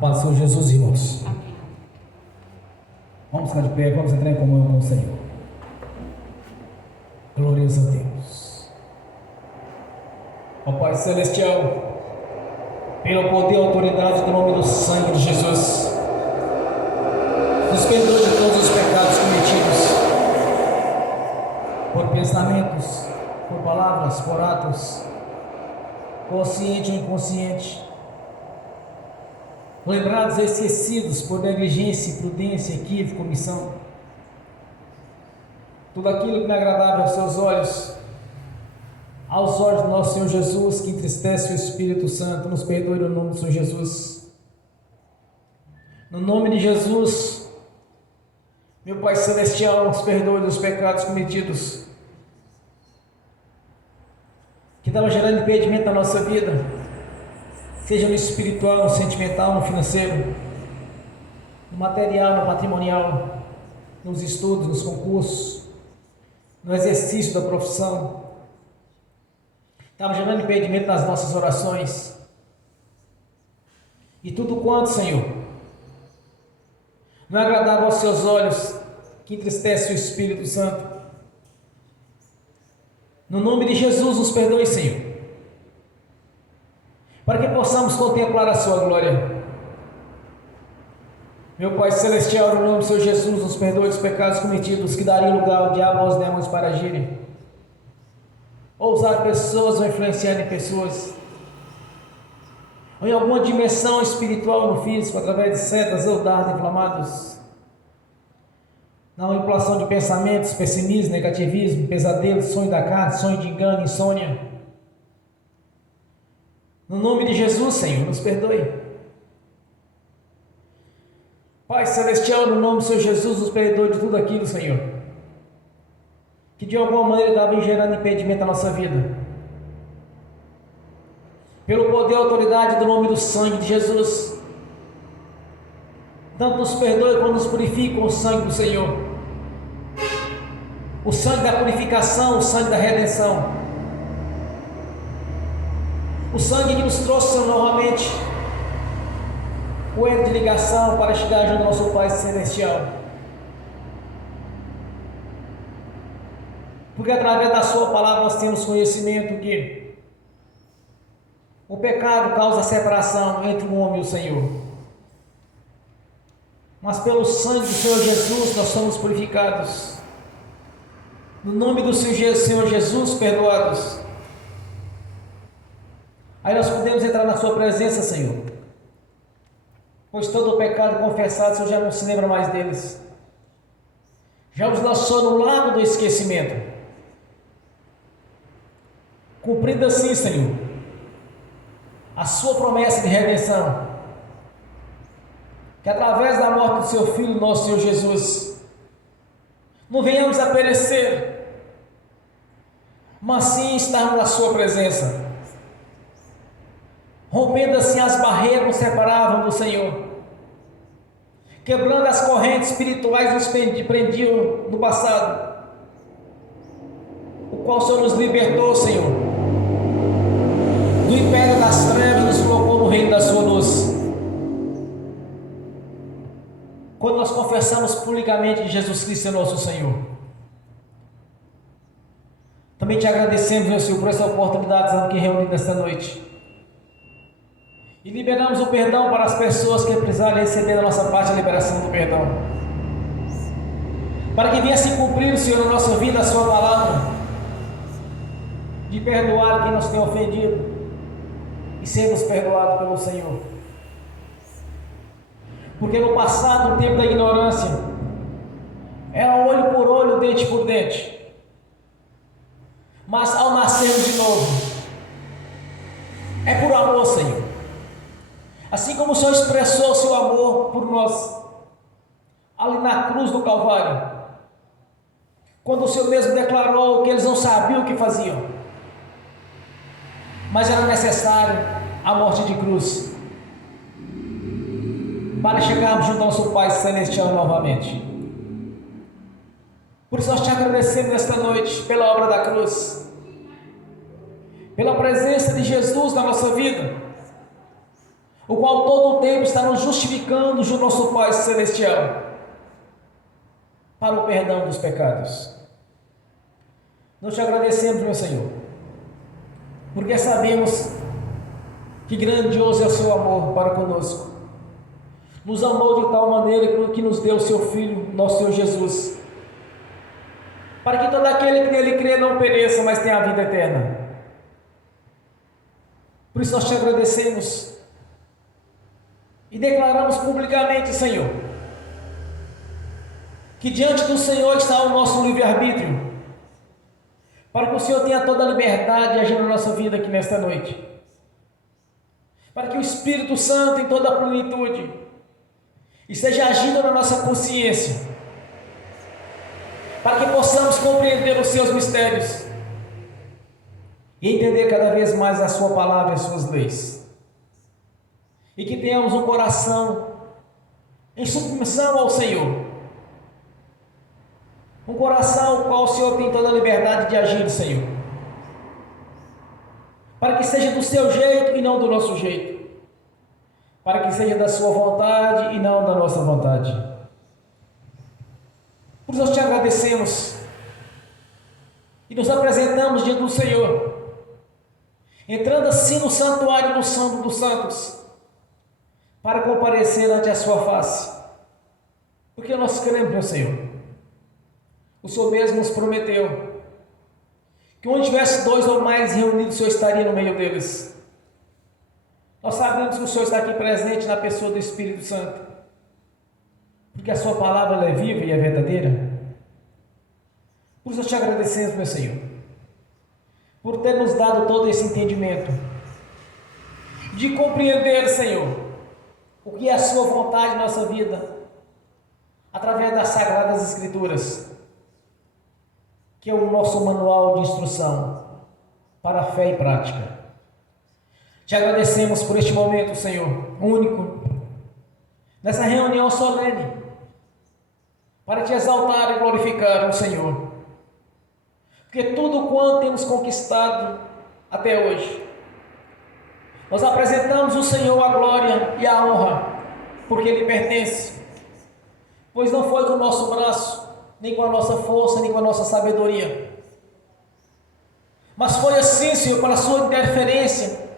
paz do Senhor Jesus, irmãos. Vamos ficar de pé, vamos entrar em comunhão com o Senhor. Glórias a Deus. Ó Pai Celestial, pelo poder e autoridade do nome do sangue de Jesus, nos perdoe de todos os pecados cometidos, por pensamentos, por palavras, por atos, consciente ou inconsciente, lembrados e esquecidos por negligência, imprudência, equívoco, omissão. Tudo aquilo que não é agradável aos seus olhos, aos olhos do nosso Senhor Jesus, que entristece o Espírito Santo, nos perdoe no nome do Senhor Jesus. No nome de Jesus, meu Pai Celestial, nos perdoe dos pecados cometidos, que estavam gerando impedimento na nossa vida, seja no espiritual, no sentimental, no financeiro, no material, no patrimonial, nos estudos, nos concursos, no exercício da profissão. Estava gerando impedimento nas nossas orações. E tudo quanto, Senhor, não é agradável aos seus olhos, que entristece o Espírito Santo. No nome de Jesus, nos perdoe, Senhor, para que possamos contemplar a sua glória. Meu Pai Celestial, no nome do Senhor Jesus, nos perdoe dos pecados cometidos, que daria lugar ao diabo e aos demônios para agirem, ou usar pessoas, ou influenciar em pessoas, ou em alguma dimensão espiritual no físico, através de setas ou dardos inflamados, na manipulação de pensamentos, pessimismo, negativismo, pesadelo, sonho da carne, sonho de engano, insônia. No nome de Jesus, Senhor, nos perdoe. Pai Celestial, no nome do Senhor Jesus, nos perdoe de tudo aquilo, Senhor, que de alguma maneira estava gerando impedimento na nossa vida. Pelo poder e autoridade do nome do sangue de Jesus, tanto nos perdoe como nos purifica com o sangue do Senhor. O sangue da purificação, o sangue da redenção, o sangue que nos trouxe novamente o elo de ligação para chegar junto ao nosso Pai Celestial. Porque através da sua palavra nós temos conhecimento que o pecado causa separação entre o homem e o Senhor. Mas pelo sangue do Senhor Jesus nós somos purificados. No nome do Senhor Jesus, perdoados. Aí nós podemos entrar na sua presença, Senhor, pois todo o pecado confessado, o Senhor já não se lembra mais deles, já os lançou no lago do esquecimento, cumprindo assim, Senhor, a sua promessa de redenção, que através da morte do seu Filho, nosso Senhor Jesus, não venhamos a perecer, mas sim estarmos na sua presença, rompendo assim as barreiras que nos separavam do Senhor, quebrando as correntes espirituais que nos prendiam no passado, o qual o Senhor nos libertou, Senhor, do império das trevas e nos colocou no reino da sua luz. Quando nós confessamos publicamente que Jesus Cristo é nosso Senhor, também te agradecemos, meu Senhor, por essa oportunidade aqui reunida nesta noite. E liberamos o perdão para as pessoas que precisarem receber da nossa parte a liberação do perdão. Para que venha se cumprir, Senhor, na nossa vida a sua palavra, de perdoar quem nos tem ofendido e sermos perdoados pelo Senhor. Porque no passado, no tempo da ignorância, era olho por olho, dente por dente. Mas ao nascermos de novo, é por amor, Senhor. Assim como o Senhor expressou o seu amor por nós, ali na cruz do Calvário, quando o Senhor mesmo declarou que eles não sabiam o que faziam, mas era necessário a morte de cruz, para chegarmos junto ao nosso Pai Celestial novamente. Por isso nós te agradecemos nesta noite, pela obra da cruz, pela presença de Jesus na nossa vida, o qual todo o tempo está nos justificando junto ao nosso Pai Celestial, para o perdão dos pecados. Nós te agradecemos, meu Senhor, porque sabemos que grandioso é o seu amor para conosco. Nos amou de tal maneira que nos deu o seu Filho, nosso Senhor Jesus, para que todo aquele que nele crê não pereça, mas tenha a vida eterna. Por isso nós te agradecemos e declaramos publicamente, Senhor, que diante do Senhor está o nosso livre-arbítrio, para que o Senhor tenha toda a liberdade de agir na nossa vida aqui nesta noite, para que o Espírito Santo em toda a plenitude esteja agindo na nossa consciência, para que possamos compreender os seus mistérios e entender cada vez mais a sua palavra e as suas leis, e que tenhamos um coração em submissão ao Senhor, um coração ao qual o Senhor tem toda a liberdade de agir, Senhor, para que seja do seu jeito e não do nosso jeito, para que seja da sua vontade e não da nossa vontade. Por isso nós te agradecemos e nos apresentamos diante do Senhor, entrando assim no santuário do Santo dos Santos, para comparecer ante a sua face, porque nós queremos, meu Senhor, o Senhor mesmo nos prometeu que onde tivesse 2 ou mais reunidos, o Senhor estaria no meio deles. Nós sabemos que o Senhor está aqui presente na pessoa do Espírito Santo, porque a sua palavra é viva e é verdadeira. Por isso eu te agradecemos, meu Senhor, por ter nos dado todo esse entendimento, de compreender, Senhor, o que é a sua vontade na nossa vida, através das Sagradas Escrituras, que é o nosso manual de instrução para a fé e prática. Te agradecemos por este momento, Senhor, único, nessa reunião solene, para te exaltar e glorificar o Senhor, porque tudo quanto temos conquistado até hoje, nós apresentamos ao Senhor a glória e a honra, porque Ele pertence, pois não foi com o nosso braço, nem com a nossa força, nem com a nossa sabedoria, mas foi assim, Senhor, pela sua interferência,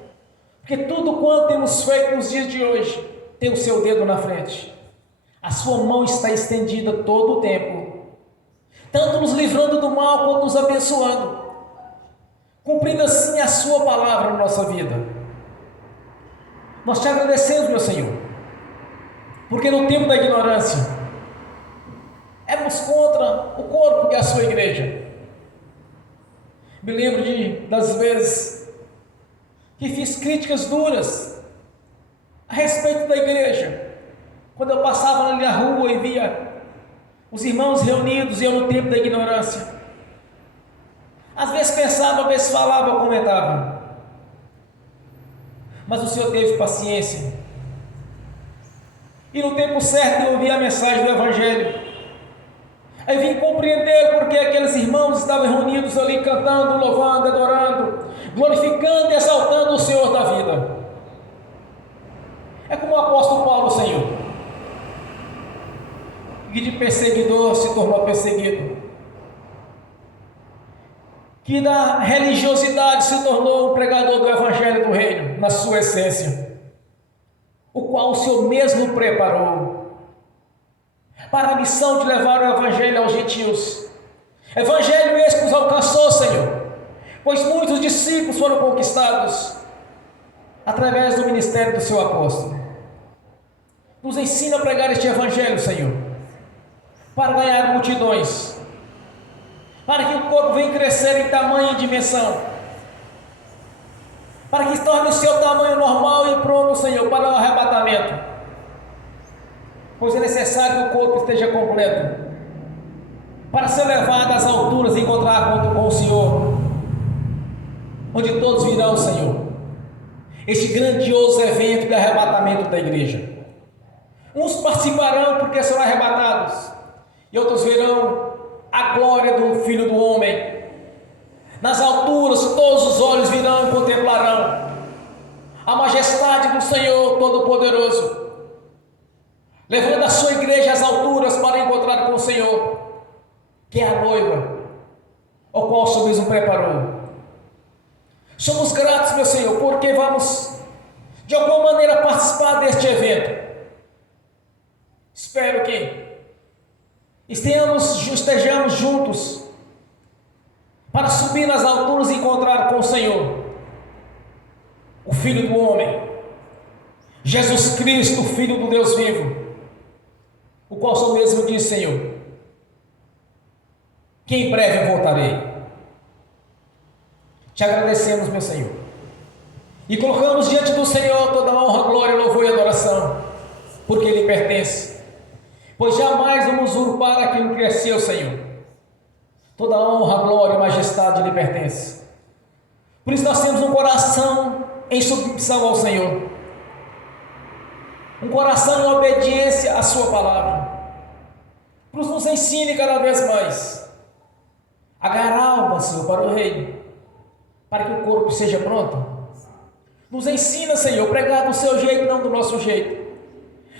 porque tudo quanto temos feito nos dias de hoje, tem o seu dedo na frente, a sua mão está estendida todo o tempo, tanto nos livrando do mal, quanto nos abençoando, cumprindo assim a sua palavra na nossa vida. Nós te agradecemos, meu Senhor, porque no tempo da ignorância, éramos contra o corpo que é a sua igreja. Me lembro das vezes que fiz críticas duras a respeito da igreja, quando eu passava ali na rua e via os irmãos reunidos e eu no tempo da ignorância. Às vezes pensava, às vezes falava, comentava, mas o Senhor teve paciência, e no tempo certo eu ouvi a mensagem do Evangelho. Aí vim compreender porque aqueles irmãos estavam reunidos ali cantando, louvando, adorando, glorificando e exaltando o Senhor da vida. É como o apóstolo Paulo, Senhor, que de perseguidor se tornou perseguido, que da religiosidade se tornou um pregador do Evangelho do Reino, na sua essência, o qual o Senhor mesmo preparou para a missão de levar o Evangelho aos gentios. Evangelho esse que nos alcançou, Senhor, pois muitos discípulos foram conquistados através do ministério do seu apóstolo. Nos ensina a pregar este Evangelho, Senhor, para ganhar multidões, para que o corpo venha crescer em tamanho e dimensão, para que se torne o seu tamanho normal e pronto, Senhor, para o arrebatamento, pois é necessário que o corpo esteja completo, para ser levado às alturas e encontrar com o Senhor, onde todos virão, Senhor, este grandioso evento de arrebatamento da igreja. Uns participarão porque serão arrebatados, e outros verão a glória do Filho do Homem. Nas alturas todos os olhos virão e contemplarão a majestade do o Senhor Todo-Poderoso, levando a sua igreja às alturas para encontrar com o Senhor, que é a noiva, ao qual o Senhor mesmo preparou. Somos gratos, meu Senhor, porque vamos, de alguma maneira, participar deste evento. Espero que estejamos juntos para subir nas alturas e encontrar com o Senhor, o Filho do Homem, Jesus Cristo, Filho do Deus vivo, o qual o Senhor mesmo disse, Senhor, que em breve eu voltarei. Te agradecemos, meu Senhor, e colocamos diante do Senhor toda a honra, glória, louvor e adoração, porque Ele pertence, pois jamais vamos usurpar aquilo que é seu, Senhor. Toda a honra, glória e majestade lhe pertence. Por isso nós temos um coração em submissão ao Senhor, um coração em obediência à sua palavra. Por isso nos ensine cada vez mais a ganhar alma, Senhor, para o reino, para que o corpo seja pronto. Nos ensina, Senhor, pregar do seu jeito, não do nosso jeito.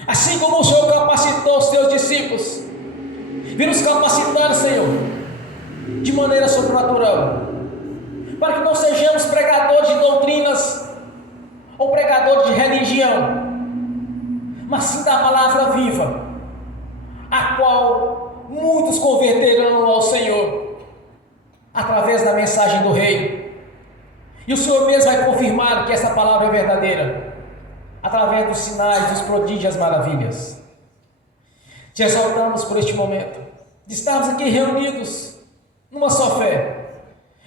Assim como o Senhor capacitou os teus discípulos, vem nos capacitar, Senhor, de maneira sobrenatural, para que não sejamos pregadores de doutrinas ou pregadores de religião, mas sim da palavra viva, a qual muitos converterão ao Senhor através da mensagem do Rei. E o Senhor mesmo vai confirmar que essa palavra é verdadeira, através dos sinais, dos prodígios e as maravilhas. Te exaltamos por este momento, de estarmos aqui reunidos numa só fé,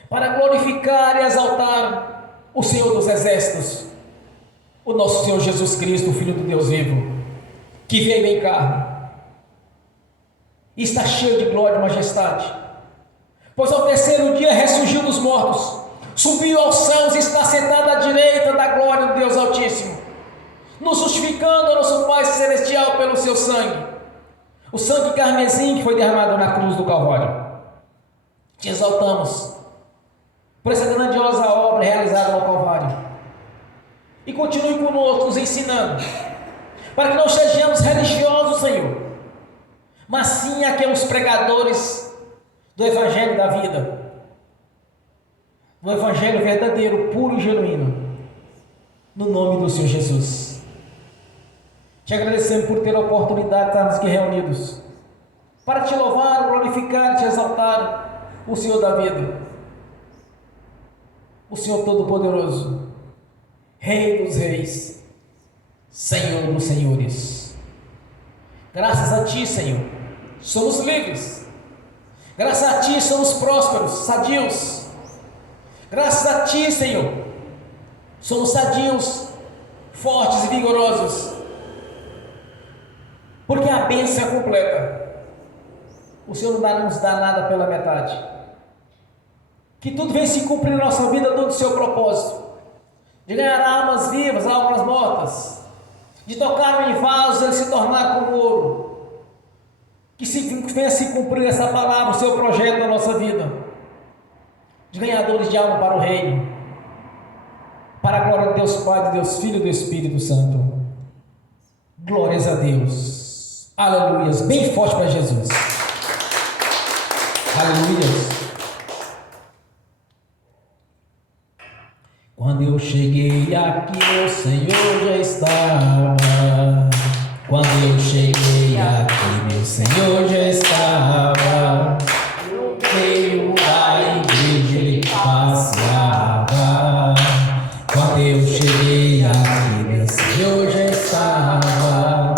para glorificar e exaltar o Senhor dos Exércitos, o nosso Senhor Jesus Cristo, o Filho do Deus vivo, que veio em carne, e está cheio de glória e majestade, pois ao terceiro dia ressurgiu dos mortos, subiu aos céus e está sentado à direita da glória do Deus Altíssimo, nos justificando a nosso Pai Celestial pelo seu sangue, o sangue carmesim que foi derramado na cruz do Calvário. Te exaltamos por essa grandiosa obra realizada no Calvário, e continue conosco nos ensinando, para que não sejamos religiosos, Senhor, mas sim aqueles pregadores do Evangelho da vida, do Evangelho verdadeiro, puro e genuíno, no nome do Senhor Jesus. Te agradecemos por ter a oportunidade de estarmos aqui reunidos, para te louvar, glorificar e te exaltar, o Senhor da vida, o Senhor Todo-Poderoso, Rei dos Reis, Senhor dos Senhores. Graças a Ti, Senhor, somos livres. Graças a Ti somos prósperos, sadios. Graças a Ti, Senhor, somos sadios, fortes e vigorosos, porque a bênção é completa. O Senhor não nos dá nada pela metade. Que tudo vem se cumprir na nossa vida, todo o seu propósito, de ganhar almas vivas, almas mortas, de tocar em vasos e se tornar como ouro. Que venha se cumprir essa palavra, o seu projeto na nossa vida, de ganhadores de alma para o reino, para a glória de Deus Pai, de Deus Filho e do Espírito Santo. Glórias a Deus. Aleluias. Bem forte para Jesus. Aleluias. Quando eu cheguei aqui, o Senhor já estava. Quando eu cheguei aqui, meu Senhor já estava. No meio da igreja ele passeava. Quando eu cheguei aqui, meu Senhor já estava.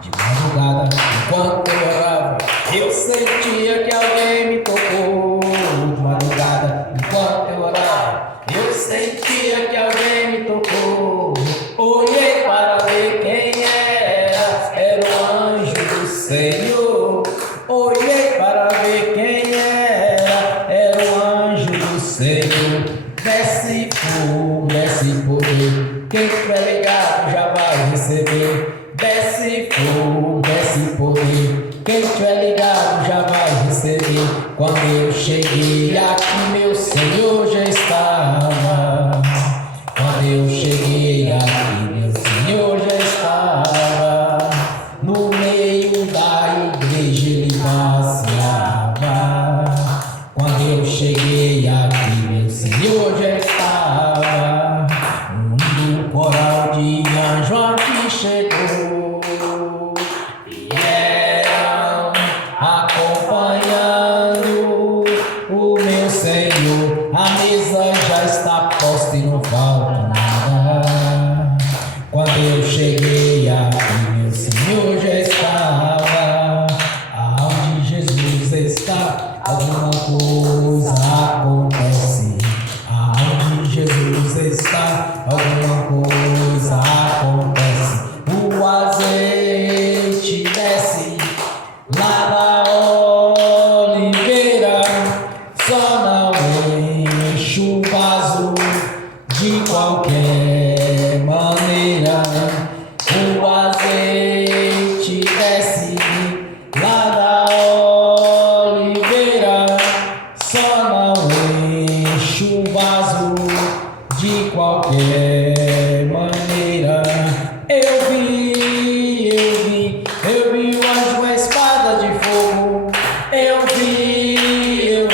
De madrugada, enquanto eu orava, eu sentia que alguém me tocou. De madrugada, enquanto eu orava, eu sentia que alguém me tocou. Olhei para ver quem era o anjo do Senhor. Olhei para ver quem era o anjo do Senhor. Desce fogo, desce poder, quem tiver ligado já vai receber. Desce fogo, desce poder, quem tiver ligado já vai receber. Quando eu cheguei aqui, meu Senhor já estava. Quando eu cheguei aqui, meu Senhor de anjo aqui chegou, vieram acompanhando o meu Senhor. A mesa já está posta e não falta nada. Quando eu cheguei aqui, meu Senhor já estava. Aonde Jesus está, alguma coisa acontece. Aonde Jesus está, alguma coisa acontece. O azeite desce lá da oliveira, só não enche o vaso de qualquer maneira. O azeite desce lá da oliveira, só não enche o vaso de qualquer maneira. Eu vi o anjo com a espada de fogo. Eu vi o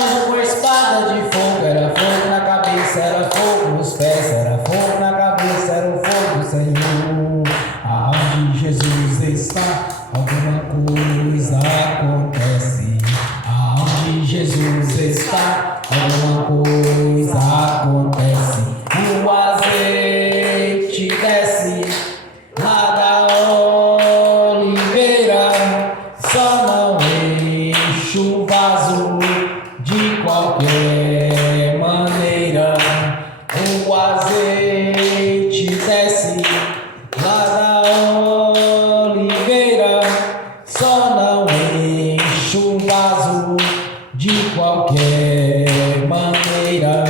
anjo com a espada de fogo. Era fogo na cabeça, era fogo nos pés, era fogo na cabeça, era o fogo do Senhor. Aonde Jesus está, alguma coisa acontece. Aonde Jesus está, alguma coisa acontece. O azeite desce lá da oliveira, só não enche o vaso de qualquer maneira. O azeite desce lá da oliveira, só não enche o vaso de qualquer maneira.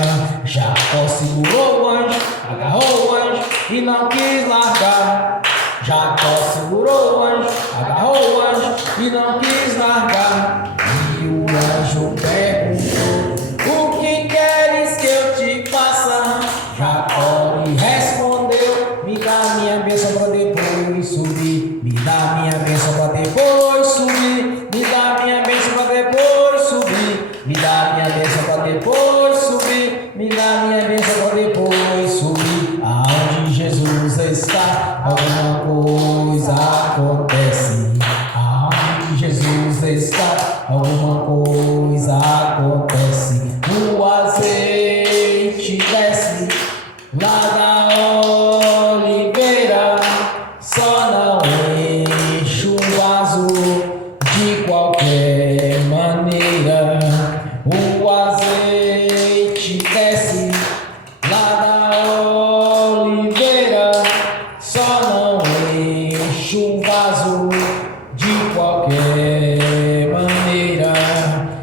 Jacó segurou o anjo, agarrou o anjo e não quis largar. Jacó segurou o anjo, agarrou o anjo e não quis largar. E o anjo perguntou: o que queres que eu te faça? Jacó lhe respondeu: me dá minha bênção para depois subir. Me dá minha bênção para depois subir. Me dá minha bênção para depois subir. Me dá minha bênção para depois subir. Me dá minha bênção para depois subir. Aonde Jesus está, alguma coisa acontece. Aonde Jesus está, alguma coisa acontece. O azeite desce lá da oliveira, só não enche o vaso de qualquer maneira. O azeite desce lá da oliveira, só não enche o vaso de qualquer maneira.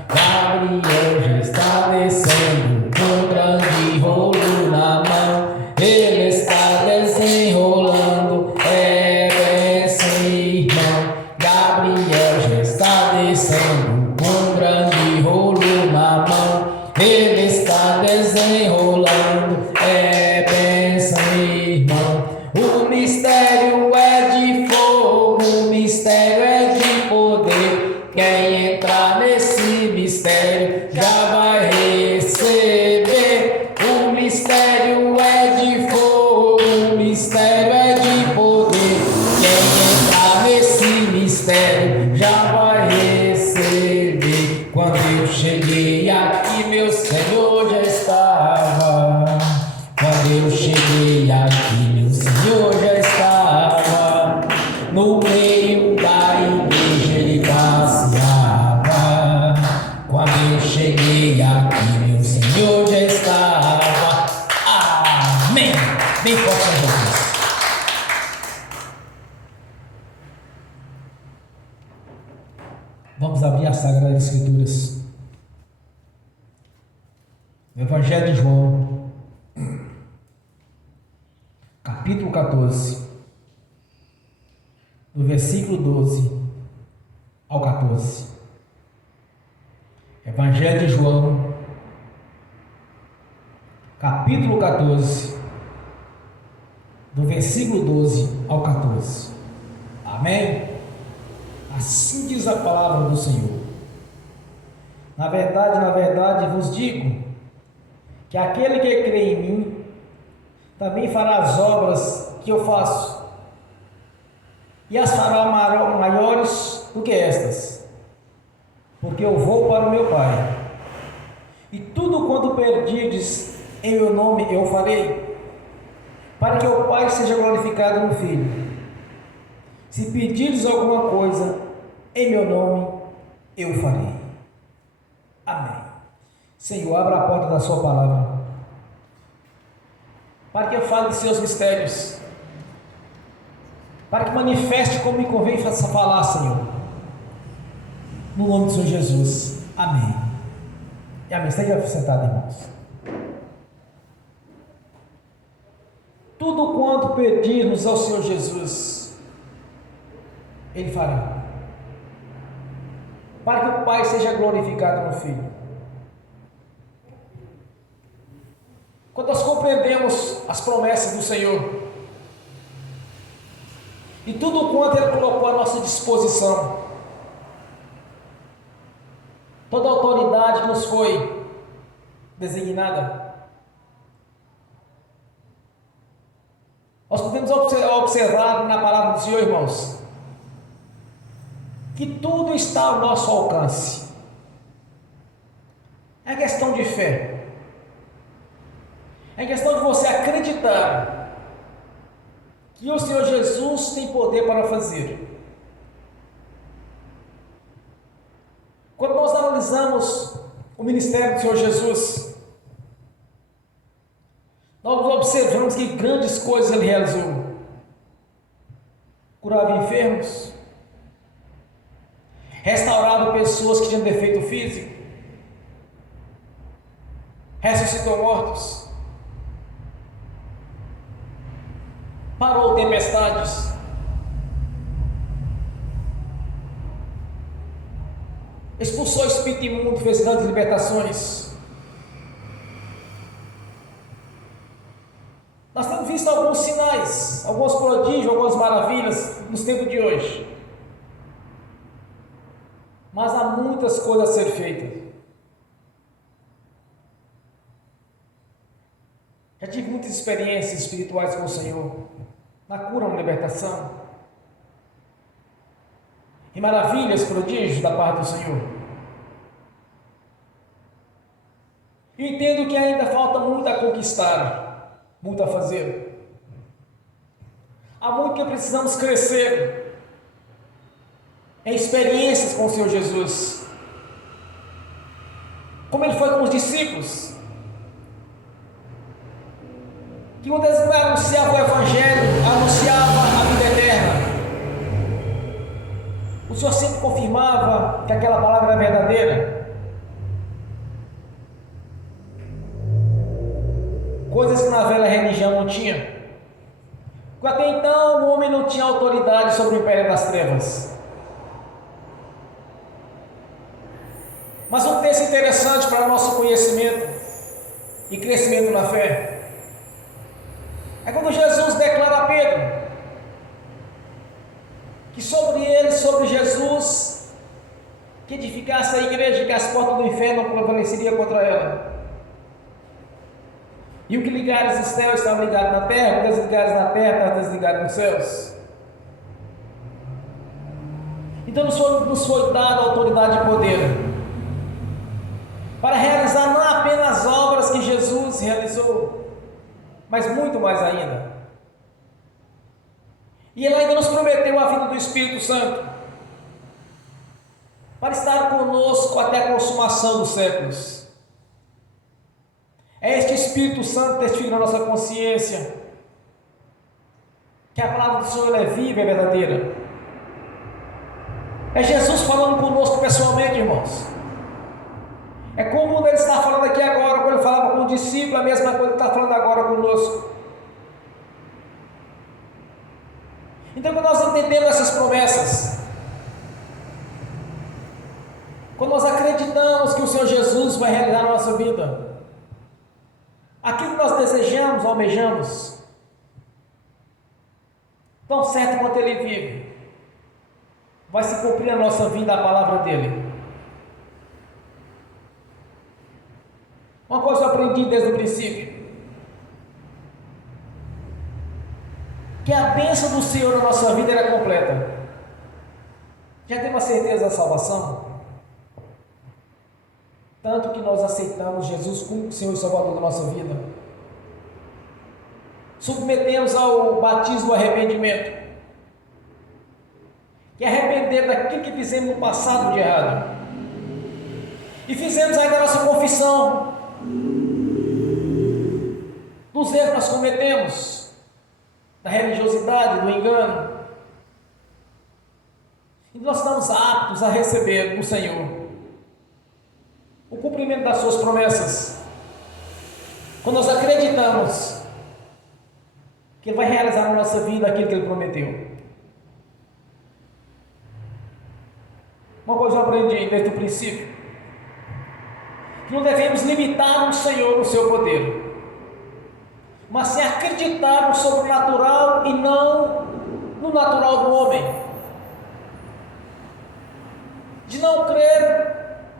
Gabriel já está descendo com grande rolo na mão. Ele está desenrolando, bênção, irmão. Gabriel já está descendo com grande rolo na mão. Ele está desenrolando, bênção, irmão. O mistério é de fogo, o mistério é de poder. Quem entrar nesse mistério já vai receber. O mistério é de fogo, o mistério é de poder. Quem entrar nesse mistério já vai receber. Quando eu cheguei aqui, meu Senhor já estava. Quando eu cheguei aqui, meu Senhor já estava. No meio da igreja ele passeava. Quando eu cheguei aqui, meu Senhor já estava. Amém. Bem forte a Jesus. Vamos abrir as Sagradas Escrituras. O Evangelho de João, capítulo 14, do versículo 12 ao 14. Evangelho de João, capítulo 14, do versículo 12 ao 14. Amém? Assim diz a palavra do Senhor. Na verdade, vos digo que aquele que crê em mim também fará as obras que eu faço, e as fará maiores do que estas, porque eu vou para o meu Pai. E tudo quanto perdides em meu nome eu farei, para que o Pai seja glorificado no Filho. Se pedirdes alguma coisa em meu nome, eu farei. Amém. Senhor, abra a porta da sua palavra, para que eu fale de seus mistérios, para que manifeste como me convém falar, Senhor, no nome do Senhor Jesus. Amém. E amém. Esteja sentado, irmãos. Tudo quanto pedirmos ao Senhor Jesus, Ele fará, para que o Pai seja glorificado no Filho. Quando nós compreendemos as promessas do Senhor e tudo quanto Ele colocou à nossa disposição, toda a autoridade que nos foi designada, nós podemos observar na palavra do Senhor, irmãos, que tudo está ao nosso alcance. É questão de fé. É questão de você acreditar que o Senhor Jesus tem poder para fazer. Quando nós analisamos o ministério do Senhor Jesus, nós observamos que grandes coisas Ele realizou. Curava enfermos, restaurava pessoas que tinham defeito físico, ressuscitou mortos, parou tempestades, expulsou o espírito imundo, fez grandes libertações. Nós temos visto alguns sinais, alguns prodígios, algumas maravilhas nos tempos de hoje, mas há muitas coisas a ser feitas. Já tive muitas experiências espirituais com o Senhor, na cura, na libertação, e maravilhas, prodígios da parte do Senhor. Eu entendo que ainda falta muito a conquistar, muito a fazer. Há muito que precisamos crescer em experiências com o Senhor Jesus, como Ele foi com os discípulos, que quando eles anunciavam o Evangelho, anunciava a vida eterna, o Senhor sempre confirmava que aquela palavra era verdadeira. Coisas que na velha religião não tinha. Porque até então o homem não tinha autoridade sobre o império das trevas. Mas um texto interessante para o nosso conhecimento e crescimento na fé é quando Jesus declara a Pedro que sobre ele, sobre Jesus, que edificasse a igreja, que as portas do inferno não prevaleceriam contra ela. E o que ligares nos céus estava ligado na terra, o que desligares na terra estava desligado nos céus. Então nos foi dada autoridade e poder para realizar não apenas as obras que Jesus realizou, mas muito mais ainda. E Ele ainda nos prometeu a vinda do Espírito Santo para estar conosco até a consumação dos séculos. É este Espírito Santo que testifica na nossa consciência que a palavra do Senhor é viva e verdadeira. É Jesus falando conosco pessoalmente, irmãos. É como Ele está falando aqui agora, quando Ele falava com o discípulo, a mesma coisa que Ele está falando agora conosco. Então, quando nós entendemos essas promessas, quando nós acreditamos que o Senhor Jesus vai realizar na nossa vida, aquilo que nós desejamos, almejamos, tão certo quanto Ele vive, vai se cumprir a nossa vida, a palavra dEle. Uma coisa eu aprendi desde o princípio: que a bênção do Senhor na nossa vida era completa. Já temos a certeza da salvação? Tanto que nós aceitamos Jesus como Senhor e Salvador da nossa vida. Submetemos ao batismo do arrependimento. Que é arrepender daquilo que fizemos no passado de errado. E fizemos ainda a nossa confissão dos erros que nós cometemos, da religiosidade, do engano. E nós estamos aptos a receber do Senhor o cumprimento das suas promessas. Quando nós acreditamos que Ele vai realizar na nossa vida aquilo que Ele prometeu. Uma coisa eu aprendi desde o princípio, que não devemos limitar o Senhor no seu poder, mas sim acreditar no sobrenatural e não no natural do homem. De não crer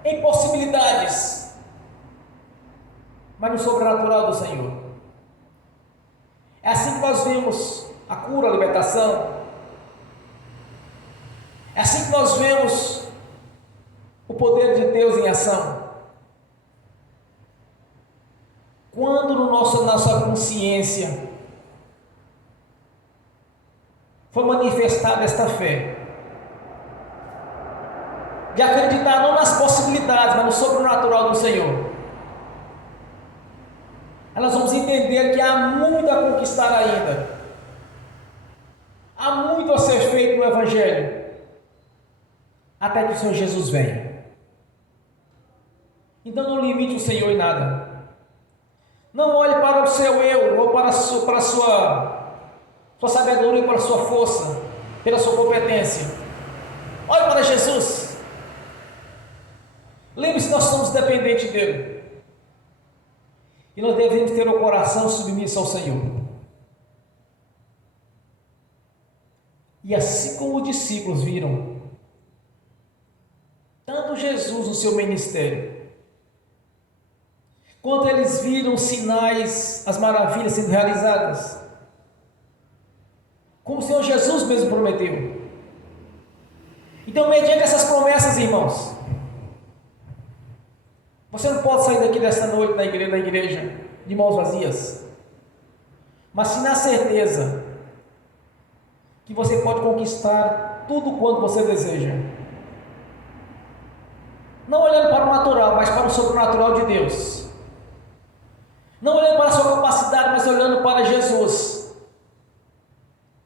em possibilidades, mas no sobrenatural do Senhor. É assim que nós vemos a cura, a libertação. É assim que nós vemos o poder de Deus em ação. Quando nossa consciência foi manifestada esta fé, de acreditar não nas possibilidades, mas no sobrenatural do Senhor, nós vamos entender que há muito a conquistar ainda, há muito a ser feito no Evangelho, até que o Senhor Jesus venha. Então não limite o Senhor em nada. Não olhe para o seu eu, ou para a sua sabedoria, para a sua força, pela sua competência. Olhe para Jesus. Lembre-se que nós somos dependentes dEle. E nós devemos ter o coração submisso ao Senhor. E assim como os discípulos viram, tanto Jesus no seu ministério, quanto eles viram os sinais, as maravilhas sendo realizadas, como o Senhor Jesus mesmo prometeu. Então, mediante essas promessas, irmãos, você não pode sair daqui desta noite da igreja de mãos vazias, mas sim na certeza que você pode conquistar tudo quanto você deseja, não olhando para o natural, mas para o sobrenatural de Deus, não olhando para a sua capacidade, mas olhando para Jesus,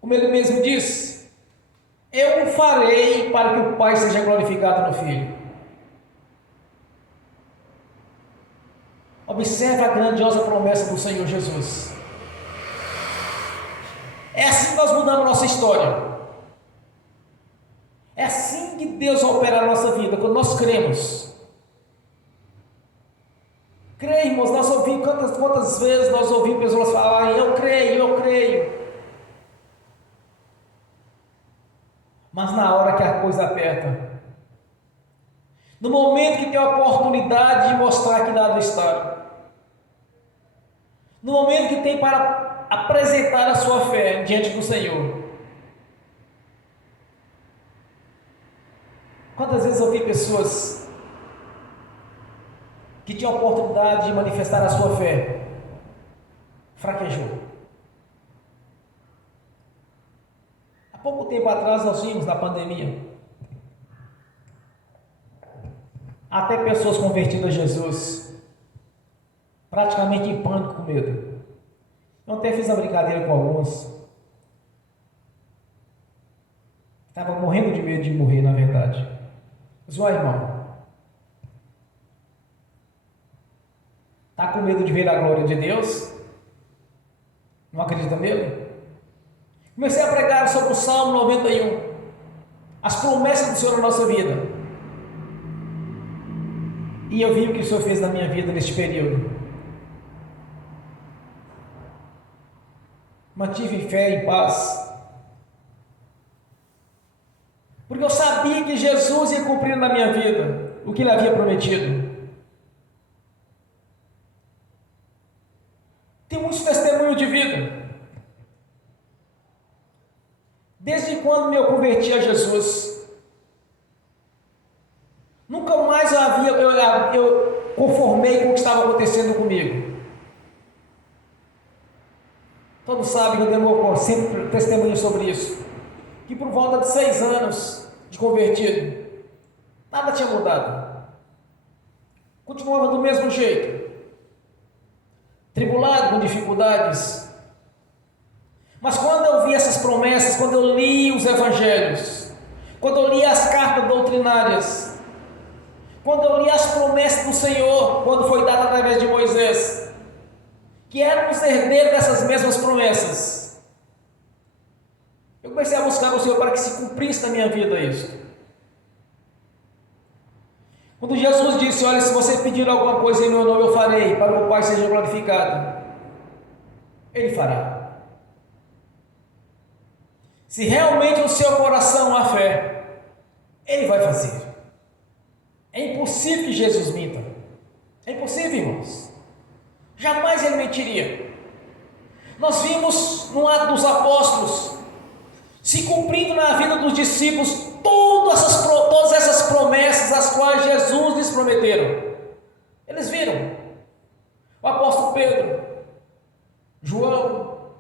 como Ele mesmo diz: eu o farei para que o Pai seja glorificado no Filho. Observe a grandiosa promessa do Senhor Jesus. É assim que nós mudamos a nossa história. É assim que Deus vai operar a nossa vida, quando nós cremos. Cremos, nós ouvimos, quantas vezes nós ouvimos pessoas falarem: eu creio, eu creio. Mas na hora que a coisa aperta, no momento que tem a oportunidade de mostrar que nada está, no momento que tem para apresentar a sua fé diante do Senhor, quantas vezes eu vi pessoas que tinham a oportunidade de manifestar a sua fé, fraquejou. Há pouco tempo atrás nós vimos na pandemia até pessoas convertidas a Jesus, praticamente em pânico, com medo. Eu até fiz uma brincadeira com alguns. Estavam morrendo de medo de morrer, na verdade. Eu disse: irmão, está com medo de ver a glória de Deus? Não acredita nele? Comecei a pregar sobre o Salmo 91, as promessas do Senhor na nossa vida. E eu vi o que o Senhor fez na minha vida neste período. Mantive fé e paz, porque eu sabia que Jesus ia cumprir na minha vida o que Ele havia prometido. Tem muitos testemunhos de vida. Desde quando me converti a Jesus, nunca mais eu conformei com o que estava acontecendo comigo. Todos sabem que eu sempre testemunho sobre isso, que por volta de 6 anos de convertido, nada tinha mudado, continuava do mesmo jeito, tribulado, com dificuldades. Mas quando eu vi essas promessas, quando eu li os evangelhos, quando eu li as cartas doutrinárias, quando eu li as promessas do Senhor, quando foi dada através de Moisés, que éramos herdeiros dessas mesmas promessas, eu comecei a buscar o Senhor para que se cumprisse na minha vida isso. Quando Jesus disse: olha, se você pedir alguma coisa em meu nome, eu farei, para que o Pai seja glorificado, Ele fará. Se realmente no seu coração há fé, Ele vai fazer. É impossível que Jesus minta. É impossível, irmãos. Jamais Ele mentiria. Nós vimos no Ato dos Apóstolos se cumprindo na vida dos discípulos todas essas promessas as quais Jesus lhes prometeram. Eles viram. O apóstolo Pedro, João,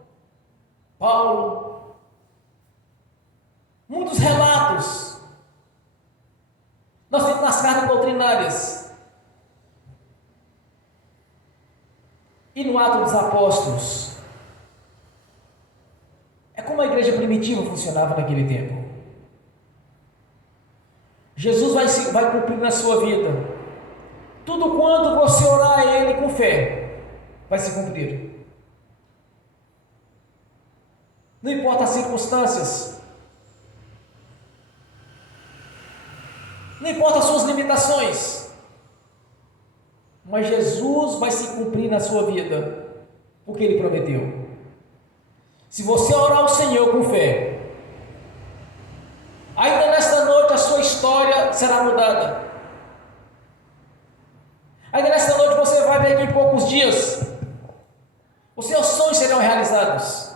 Paulo, muitos relatos nós temos nas cartas doutrinárias e no Ato dos Apóstolos. É como a igreja primitiva funcionava naquele tempo. Jesus vai cumprir na sua vida tudo quanto você orar a Ele com fé, vai se cumprir. Não importa as circunstâncias, não importa as suas limitações, mas Jesus vai se cumprir na sua vida, porque Ele prometeu. Se você orar ao Senhor com fé, ainda nesta noite a sua história será mudada. Ainda nesta noite você vai ver que em poucos dias os seus sonhos serão realizados.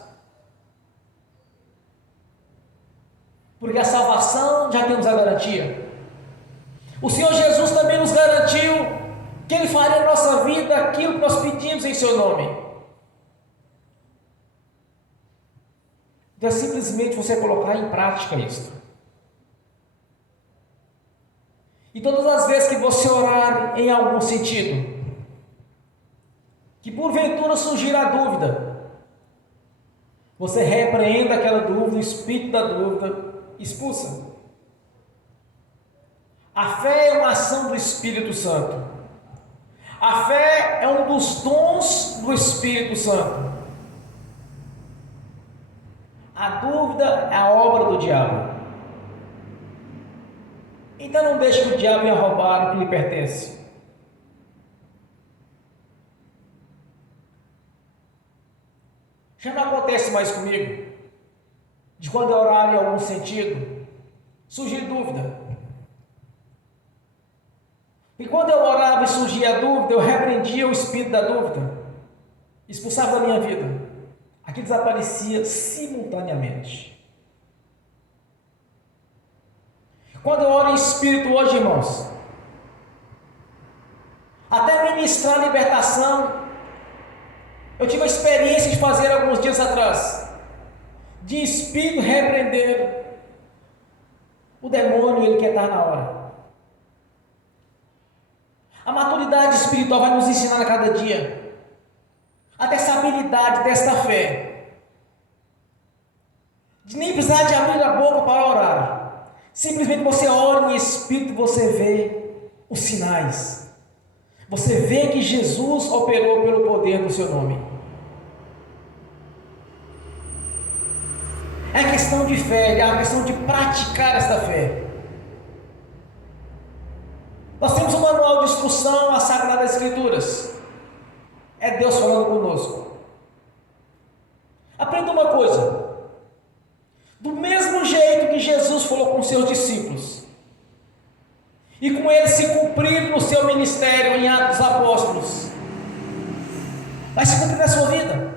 Porque a salvação já temos a garantia. O Senhor Jesus também nos garantiu que Ele faria em nossa vida aquilo que nós pedimos em seu nome. Então é simplesmente você colocar em prática isso. E todas as vezes que você orar em algum sentido, que porventura surgir a dúvida, você repreenda aquela dúvida, o espírito da dúvida, expulsa. A fé é uma ação do Espírito Santo. A fé é um dos dons do Espírito Santo. A dúvida é a obra do diabo. Então não deixe que o diabo venha roubar o que lhe pertence. Já não acontece mais comigo de quando eu orar em algum sentido surgir dúvida. E quando eu orava e surgia a dúvida, eu repreendia o espírito da dúvida, expulsava da minha vida. Aquilo desaparecia simultaneamente. Quando eu oro em espírito hoje, irmãos, até ministrar a libertação, eu tive a experiência de fazer alguns dias atrás, de espírito repreender o demônio, ele quer estar na hora. A maturidade espiritual vai nos ensinar a cada dia a ter essa habilidade desta fé, de nem precisar de abrir a boca para orar. Simplesmente você ora em espírito, você vê os sinais, você vê que Jesus operou pelo poder do seu nome. É questão de fé, é uma questão de praticar esta fé. Nós temos um manual de instrução às Sagradas Escrituras. É Deus falando conosco. Aprenda uma coisa: do mesmo jeito que Jesus falou com seus discípulos, e com eles se cumprir no seu ministério em Atos dos Apóstolos, vai se cumprir na sua vida.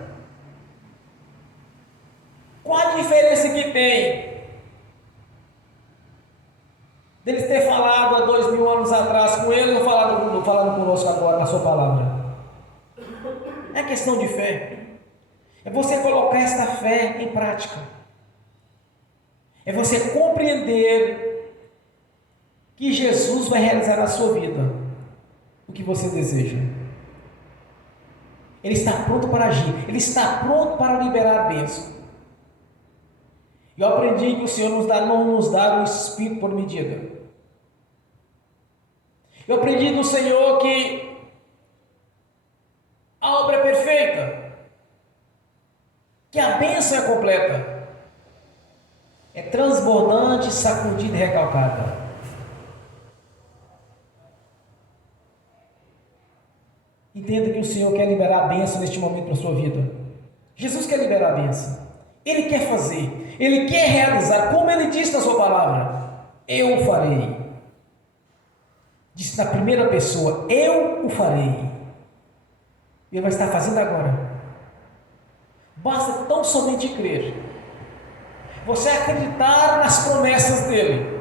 Qual a diferença que tem conosco agora na sua palavra. É questão de fé. É você colocar esta fé em prática. É você compreender que Jesus vai realizar na sua vida o que você deseja. Ele está pronto para agir. Ele está pronto para liberar a bênção. Eu aprendi que o Senhor não nos dá um espírito por medida. Eu aprendi do Senhor que a obra é perfeita, que a bênção é completa, é transbordante, sacudida e recalcada. Entenda que o Senhor quer liberar a bênção neste momento para a sua vida. Jesus quer liberar a bênção. Ele quer fazer, Ele quer realizar, como Ele disse na sua palavra: eu o farei. Disse na primeira pessoa: eu o farei. Ele vai estar fazendo agora. Basta tão somente crer. Você acreditar nas promessas dEle.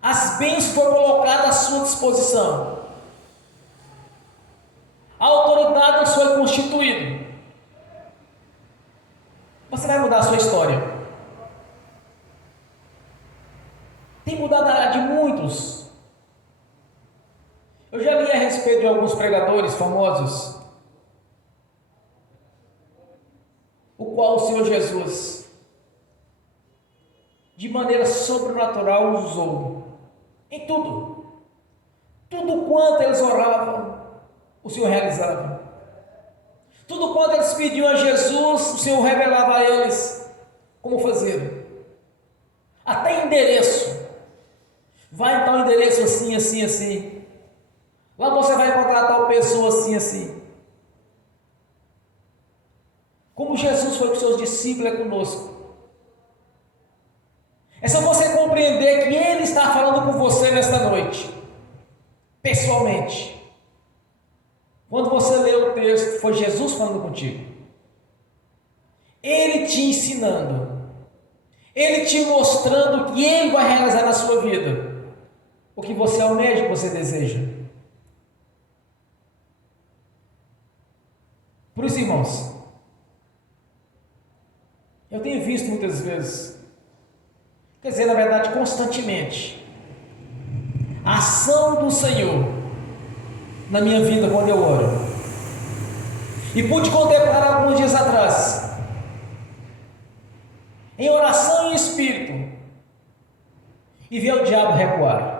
As bênçãos foram colocadas à sua disposição. A autoridade nos foi constituída. Você vai mudar a sua história. Tem mudado a de muitos. Eu já li a respeito de alguns pregadores famosos, o qual o Senhor Jesus, de maneira sobrenatural, os usou em tudo. Tudo quanto eles oravam, o Senhor realizava. Tudo quanto eles pediam a Jesus, o Senhor revelava a eles como fazer. Até endereço. Vai em tal endereço assim, assim, assim. Lá você vai encontrar tal pessoa assim, assim. Como Jesus foi com seus discípulos, é conosco. É só você compreender que Ele está falando com você nesta noite, pessoalmente. Quando você lê o texto, foi Jesus falando contigo. Ele te ensinando. Ele te mostrando que Ele vai realizar na sua vida o que você almeja, o que você deseja. Por isso, irmãos, eu tenho visto muitas vezes, quer dizer, na verdade, constantemente, a ação do Senhor na minha vida quando eu oro. E pude contemplar alguns dias atrás, em oração em espírito, e ver o diabo recuar.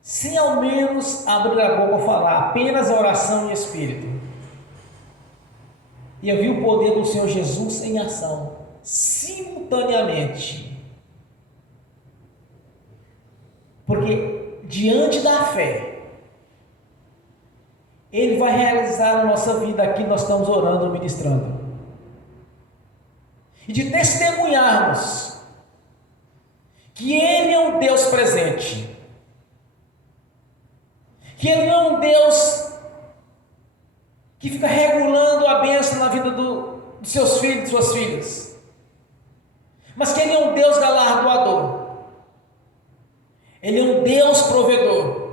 Sem ao menos abrir a boca ou falar, apenas a oração em espírito. E eu vi o poder do Senhor Jesus em ação, simultaneamente. Porque diante da fé, Ele vai realizar na nossa vida aqui, nós estamos orando, ministrando. E de testemunharmos que Ele é um Deus presente. Que Ele não é um Deus que fica regulando a bênção na vida dos seus filhos, de suas filhas. Mas que Ele é um Deus galardoador. Ele é um Deus provedor.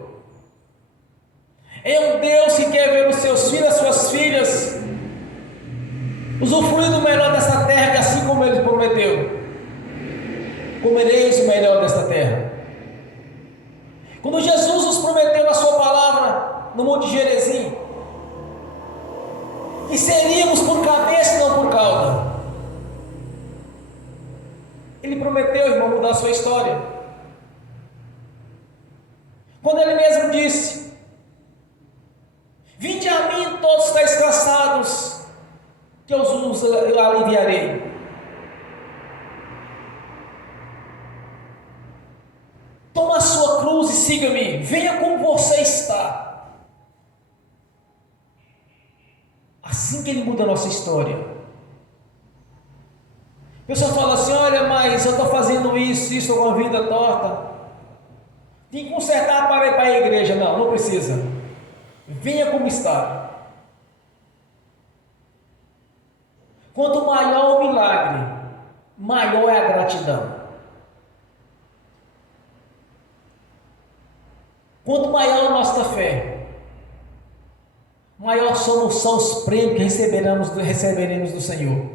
É um Deus que quer ver os seus filhos, as suas filhas, usufruir do melhor desta terra, que assim como Ele prometeu, comereis o melhor desta terra. Quando Jesus nos prometeu a sua palavra no Monte Gerizim, que seríamos por cabeça e não por cauda, Ele prometeu, irmão, mudar a sua história. Quando Ele mesmo disse: vinde a mim todos estáis cansados, que eu aliviarei. Toma a sua cruz e siga-me. Venha como você está. Assim que Ele muda a nossa história. A pessoa fala assim: olha, mas eu estou fazendo isso, estou com a vida torta. Tem que consertar para ir para a igreja. Não, não precisa. Venha como está. Quanto maior o milagre, maior é a gratidão. Quanto maior a nossa fé, maior são os prêmios que receberemos do Senhor.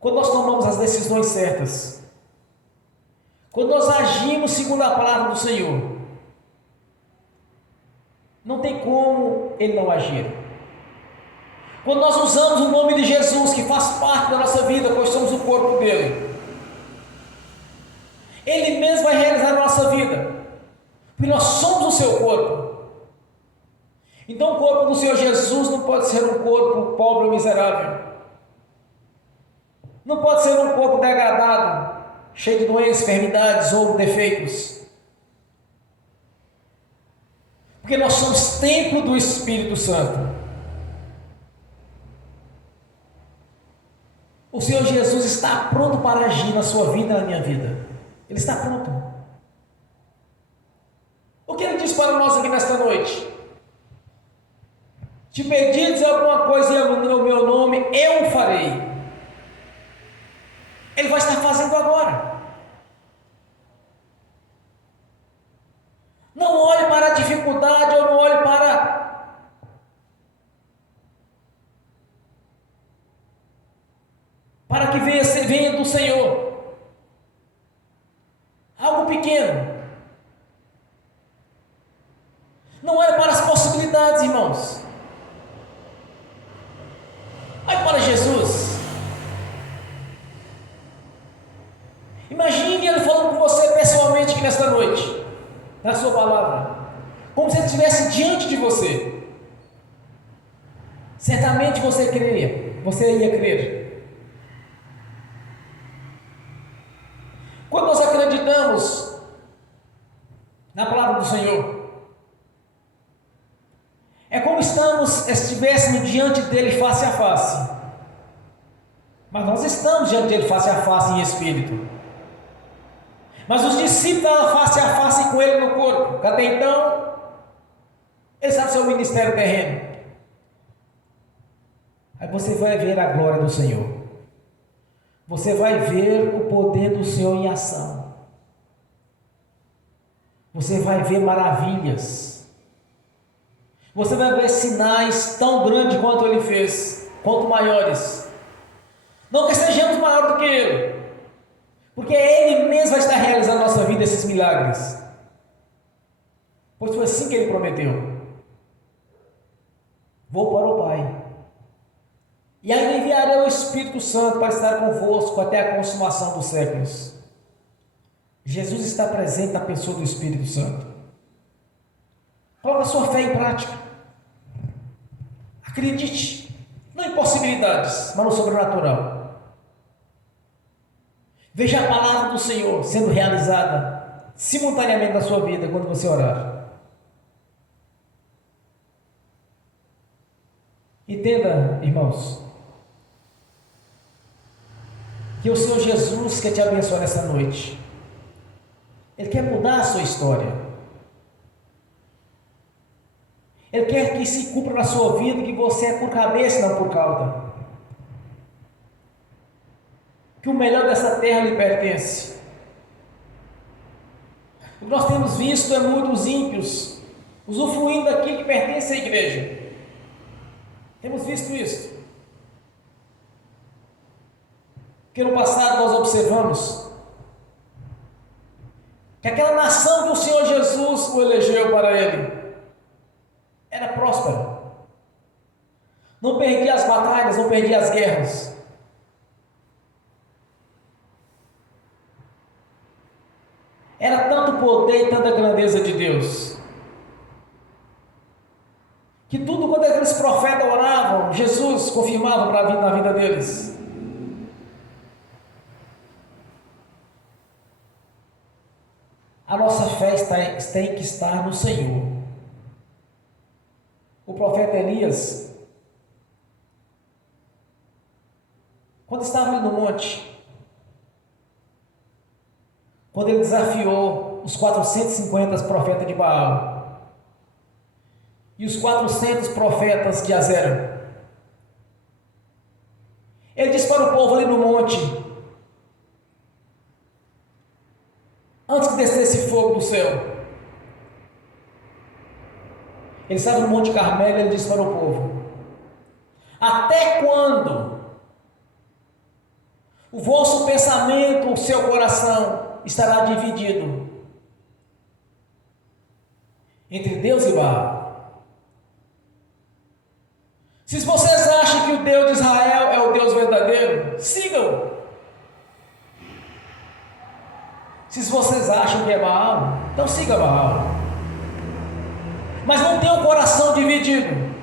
Quando nós tomamos as decisões certas, quando nós agimos segundo a palavra do Senhor, não tem como Ele não agir. Quando nós usamos o nome de Jesus, que faz parte da nossa vida, pois somos o corpo dele, Ele mesmo vai realizar a nossa vida, porque nós somos o seu corpo. Então o corpo do Senhor Jesus não pode ser um corpo pobre ou miserável, não pode ser um corpo degradado, cheio de doenças, enfermidades ou defeitos, porque nós somos templo do Espírito Santo. O Senhor Jesus está pronto para agir na sua vida e na minha vida. Ele está pronto. O que Ele diz para nós aqui nesta noite? Te pedirdes alguma coisa no meu nome, eu o farei. Ele vai estar fazendo agora. Não olhe para a dificuldade, ou não olhe para que venha do Senhor. Algo pequeno. Não olhe para as possibilidades, irmãos. Olhe para Jesus. Imagine Ele falando com você pessoalmente aqui nesta noite, na sua palavra, como se Ele estivesse diante de você. Certamente você ia crer. Quando nós acreditamos na palavra do Senhor, é como estivéssemos diante dele face a face. Mas nós estamos diante dele face a face em espírito. Mas os discípulos estavam face a face com ele no corpo, porque até então ele sabe seu ministério terreno. Aí você vai ver a glória do Senhor. Você vai ver o poder do Senhor em ação. Você vai ver maravilhas. Você vai ver sinais tão grandes quanto Ele fez, quanto maiores. Não que sejamos maiores do que Ele, porque Ele mesmo vai estar realizando na nossa vida esses milagres. Pois foi assim que Ele prometeu. Vou para o Pai, e ainda enviarei o Espírito Santo para estar convosco até a consumação dos séculos. Jesus está presente na pessoa do Espírito Santo. Coloque a sua fé em prática. Acredite, não em possibilidades, mas no sobrenatural. Veja a palavra do Senhor sendo realizada simultaneamente na sua vida quando você orar. Entenda, irmãos, que o Senhor Jesus quer te abençoar nessa noite. Ele quer mudar a sua história. Ele quer que se cumpra na sua vida que você é por cabeça e não por cauda. Que o melhor dessa terra lhe pertence. O que nós temos visto é muitos ímpios usufruindo daquilo que pertence à igreja. Temos visto isso. Porque no passado nós observamos que aquela nação que o Senhor Jesus o elegeu para Ele era próspera, não perdia as batalhas, não perdia as guerras. Era tanto poder e tanta grandeza de Deus, que tudo quando aqueles profetas oravam, Jesus confirmava na vida deles. A nossa fé tem que estar no Senhor. O profeta Elias, quando estava ali no monte, quando ele desafiou os 450 profetas de Baal e os 400 profetas de Azera, ele disse para o povo ali no monte: Antes que descesse fogo do céu, ele estava no Monte Carmelo e ele disse para o povo: até quando o vosso pensamento, o seu coração estará dividido entre Deus e Baal? Se vocês acham que o Deus de Israel é o Deus verdadeiro, sigam. Se vocês acham que é Baal, então siga Baal. Mas não tenham o coração dividido.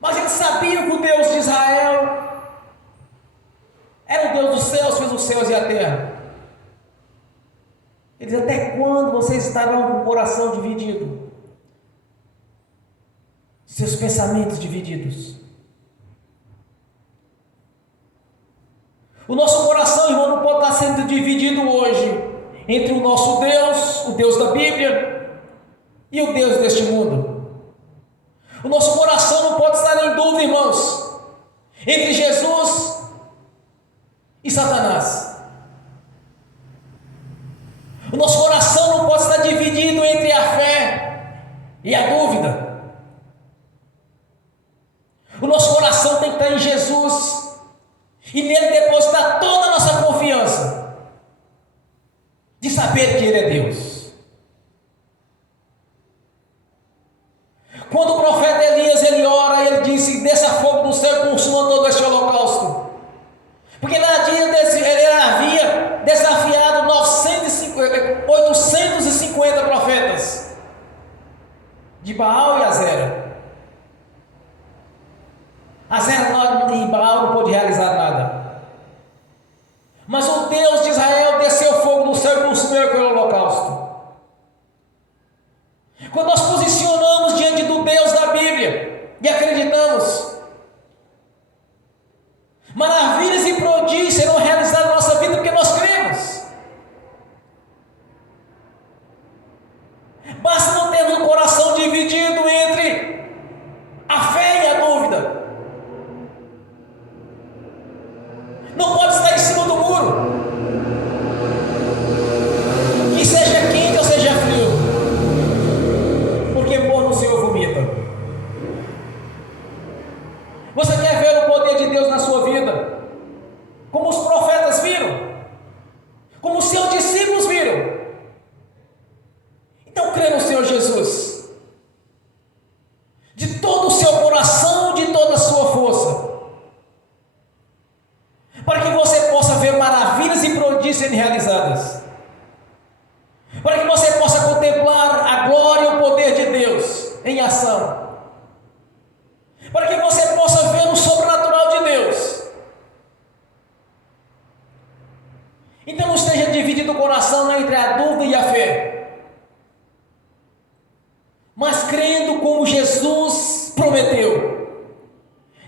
Mas eles sabiam que o Deus de Israel era o Deus dos céus, fez os céus e a terra. Ele diz: até quando vocês estarão com o coração dividido? Seus pensamentos divididos. O nosso coração, irmão, não pode estar sendo dividido hoje entre o nosso Deus, o Deus da Bíblia, e o Deus deste mundo. O nosso coração não pode estar em dúvida, irmãos, entre Jesus e Satanás. O nosso coração não pode estar dividido entre a fé e a dúvida. O nosso coração tem que estar em Jesus e nele depositar toda a nossa confiança de saber que Ele é Deus. Quando o profeta Elias ele ora, ele disse: desça fogo do céu e consuma todo este holocausto. Porque na dia ele havia desafiado 850 profetas de Baal e Azera. Azera e Baal não pôde realizar nada. Mas o Deus de Israel desceu fogo do céu e consumiu aquele holocausto. Quando nós posicionamos diante do Deus da Bíblia e acreditamos, maravilhas e prodígios serão realizados na nossa vida porque nós cremos. Basta não termos um coração dividido entre a fé e a dúvida. Não pode estar em cima do muro, que seja quente ou seja frio, porque pôr no Senhor vomita. Você quer ver o poder de Deus na sua vida, como os profetas viram, como os seus discípulos viram? Então crê no Senhor Jesus, de todo o seu coração, de toda a sua força, para que você possa ver maravilhas e prodígios sendo realizadas, para que você possa contemplar a glória e o poder de Deus em ação, para que você possa ver o sobrenatural de Deus. Então não esteja dividido o coração entre a dúvida e a fé, mas crendo como Jesus prometeu,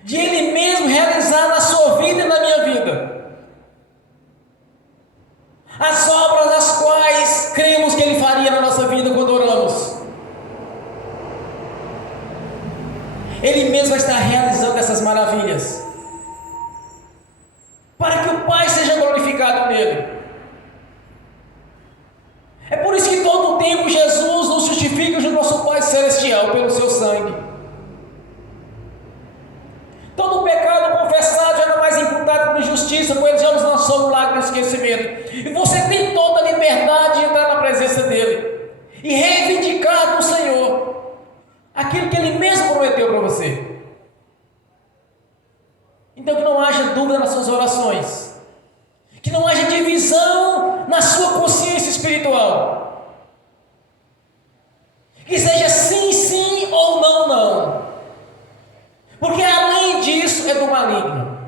de Ele mesmo realizar na sua vida e na minha vida as obras das quais cremos que Ele faria na nossa vida quando oramos. Ele mesmo vai estar realizando essas maravilhas, para que o Pai seja glorificado nele. É por isso que todo o tempo Jesus nos justifica junto ao nosso Pai Celestial pelo seu sangue. Todo pecado confessado já não é mais imputado por injustiça, pois ele já nos lançou no lago do esquecimento. E você tem toda a liberdade de entrar na presença dele e reivindicar do Senhor aquilo que Ele mesmo prometeu para você. Então que não haja dúvida nas suas orações, que não haja divisão na sua consciência espiritual, que seja sim, sim ou não, não, porque além disso é do maligno,